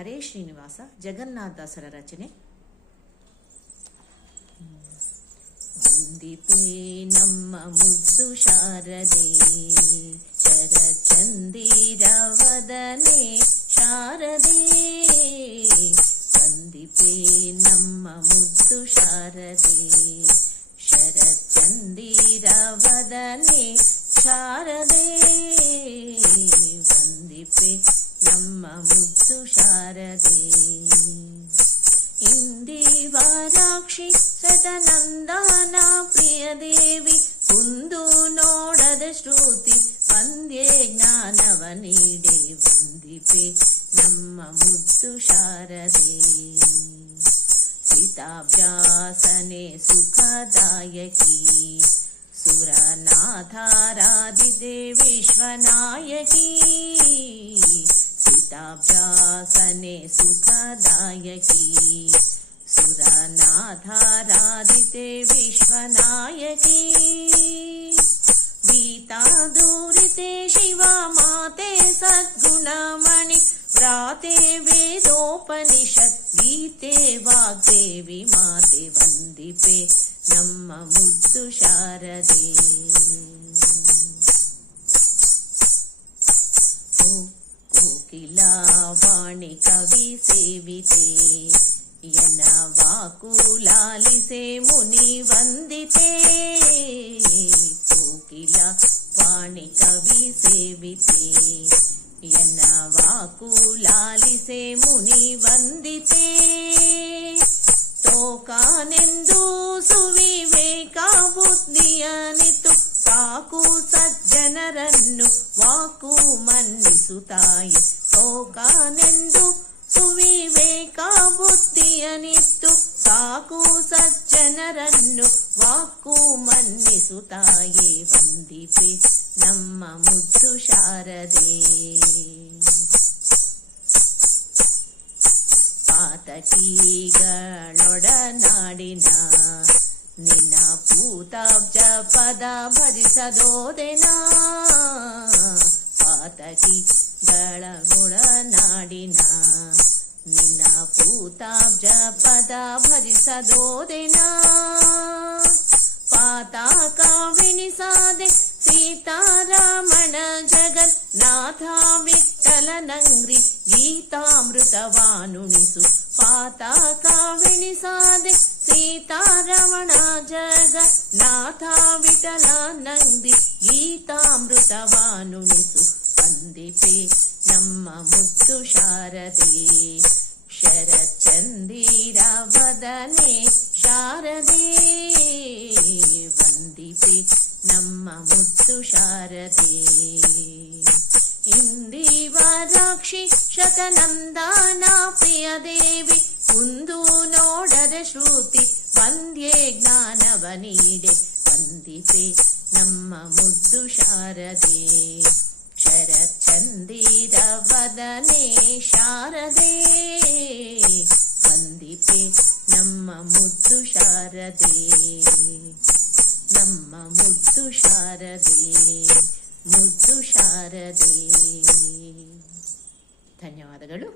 ಹರೇ ಶ್ರೀನಿವಾಸ ಜಗನ್ನಾಥದಾಸರ ರಚನೆ. ವಂದಿಪೆ ನಮ್ಮ ಮುದ್ದು ಶಾರದೆ, ಶರಚಂದಿರ ವದನೆ ಶಾರದೆ. ವಂದಿಪೆ ನಮ್ಮ ಮುದ್ದು ಶಾರದೆ, ಶರಚಂದಿರ ವದನೆ ಶಾರದೆ. ವಂದಿಪೆ ನಮ್ಮ ಮುದ್ದು ಶಾರದೆ. ಇಂದಿವಾರಾಕ್ಷಿ ಶತನಂದನ ಪ್ರಿಯ ದೇವಿ, ಕುಂದು ನೋಡದ ಶ್ರುತಿ ವಂದ್ಯೆ ಜ್ಞಾನವ ನೀಡೆ. ವಂದಿಪೆ ನಮ್ಮ ಮುದ್ದು ಶಾರದೆ. ಸೀತಾಭ್ಯಾಸನೆ ಸುಖದಾಯಕಿ, ಸುರನಾಥಾರಾಧಿತೆ ವಿಶ್ವನಾಯಕಿ. ಸೀತಾಭ್ಯಾಸನೆ ಸುಖದಾಯಕಿ, ಸುರನಾಥಾರಾಧಿತೆ ವಿಶ್ವನಾಯಕಿ. ಗೀತಾದೂರಿತೆ ಶಿವ ಮಾತೆ ಸದ್ಗುಣಮಣಿ, ವ್ರಾತೆ ವೇದೋಪನಿಷತ್ ಗೀತೆ ವಾಗ್ದೇವಿ ಮಾತೆ. ವಂದಿಪೆ ನಮ್ಮ ಮುದ್ದು ಶಾರದೆ. ಕೋಕಿಲಾ ವಾಣಿ ಕವಿ ಸೇವಿತೆ, ಯನ ವಾಕುಲಾಲಿಸೆ ಮುನಿ ವಂದಿತೆ. ಕೋಕಿಲಾ ವಾಣಿ ಕವಿ ಸೇವಿತೆ, ಯನ ವಾಕುಲಾಲಿಸೆ ಮುನಿ ವಂದಿತೆ. ತೋಕಾನೆಂದು ಸುವಿವೇಕ ಬುದ್ಧಿಯನಿತು, ಸಾಕು ಸಜ್ಜನರನ್ನು ವಾಕು ಮನ್ನಿಸುತ್ತಾಯೆ. ತೋಕಾನೆಂದು ಸುವಿವೇಕ ಬುದ್ಧಿಯನಿತ್ತು, ಸಾಕು ಸಜ್ಜನರನ್ನು ವಾಕು ಮನ್ನಿಸುತ್ತಾಯೆ. ವಂದಿಪೆ ನಮ್ಮ ಮುದ್ದು ಶಾರದೆ. ಪಾತಕಿಗಳೊಡನಾಡಿನ ನಿನ್ನ ಪೂತಾಬ್ಜ ಪದ ಭರಿಸದೋದೆನ. ಪಾತಕಿಗಳೊಡನಾಡಿನ ನಿನ್ನ ಪೂತಾಬ್ಜ ಪದ ಭರಿಸದೋದೆನ. ಪಾತಾಕವೆನಿಸಾದೆ ಸೀತಾರಮಣ ಜಗನ್ನಾಥ ವಿಠಲನಂಗ್ರಿ ಗೀತಾಮೃತವಾನುಣಿಸು. ಪಾತಾಕವೆನಿಸಾದೆ ಸೀತಾರಮಣ ಜಗನ್ನಾಥ ವಿಠಲನಂಗ್ರಿ ಗೀತಾಮೃತವಾನುಣಿಸು. ವಂದಿಪೆ ನಮ್ಮ ಮುದ್ದು ಶಾರದೆ, ಶರಚಂದಿರ ವದನೆ ಶಾರದೆ. ವಂದಿಪೆ ನಮ್ಮ ಮುದ್ದು ಶಾರದೆ. ಇಂದಿವಾರಾಕ್ಷಿ ಶತನಂದನ ಪ್ರಿಯ ದೇವಿ, ಕುಂದು ನೋಡದ ಶ್ರುತಿ ವಂದ್ಯೆ ಜ್ಞಾನವ ನೀಡೆ. ವಂದಿಪೆ ನಮ್ಮ ಮುದ್ದು ಶಾರದೆ, ಶರಚಂದಿರ ವದನೆ ಶಾರದೆ. ವಂದಿಪೆ ನಮ್ಮ ಮುದ್ದು ಶಾರದೆ, ನಮ್ಮ ಮುದ್ದು ಶಾರದೆ, ಮುದ್ದು ಶಾರದೆ. ಧನ್ಯವಾದಗಳು.